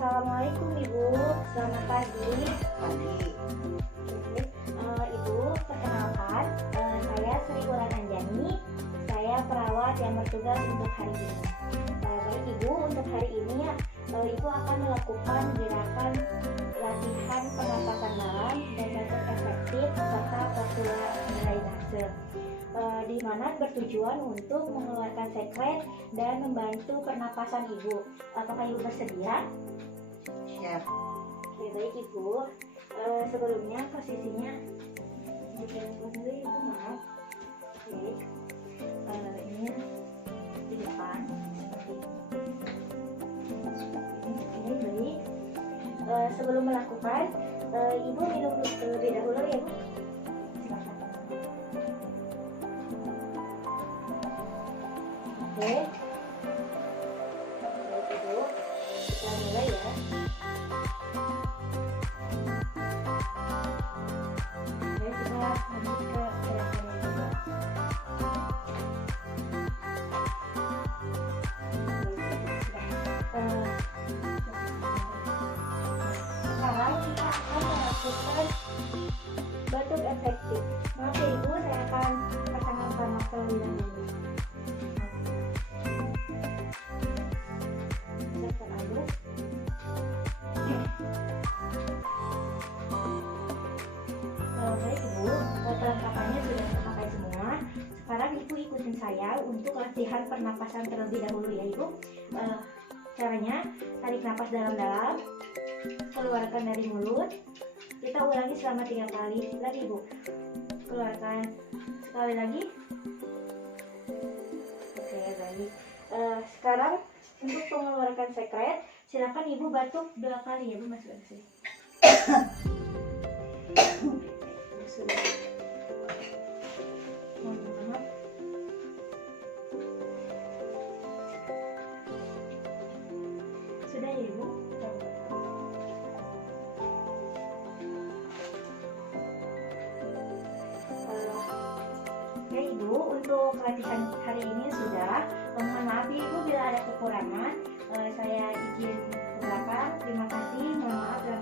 Assalamualaikum Ibu, selamat pagi. Pagi. Ibu, perkenalkan, saya Sri Wulan Anjani. Saya perawat yang bertugas untuk hari ini. Baik Ibu, untuk hari ini Ibu akan melakukan gerakan latihan pernapasan dalam dan batuk efektif serta postural drainase, di mana bertujuan untuk mengeluarkan sekret dan membantu pernapasan Ibu. Apakah Ibu bersedia? Siap. Oke, baik Ibu. Sebelumnya posisinya dulu Ibu, maaf. Oke. Ini di depan seperti ini baik. Sebelum melakukan, Ibu minum terlebih dahulu ya Bu. Silakan. Oke. Baik Ibu, kita mulai ya. Baik, kita lanjut ke gerakan yang kedua. Sekarang kita akan melakukan batuk efektif. Maaf ya Ibu, saya akan pasangkan panas terlebih dahulu. Siapkan aduk. Baik Ibu, perlengkapannya sudah terpakai semua. Sekarang Ibu ikutin saya untuk latihan pernapasan terlebih dahulu ya Ibu. Caranya, tarik napas dalam-dalam, keluarkan dari mulut. Kita ulangi selama 3 kali. Lagi Ibu, keluarkan sekali lagi. Oke, baik. Sekarang untuk mengeluarkan sekret, silakan Ibu batuk 2 kali ya Bu, masuk ke sini. Sudah. Mohon maaf. Sudah ya Ibu. Oke Ibu, untuk latihan hari ini sudah. Mohon maaf Ibu bila ada kekurangan. Saya izin ke belakang. Terima kasih. Mohon maaf.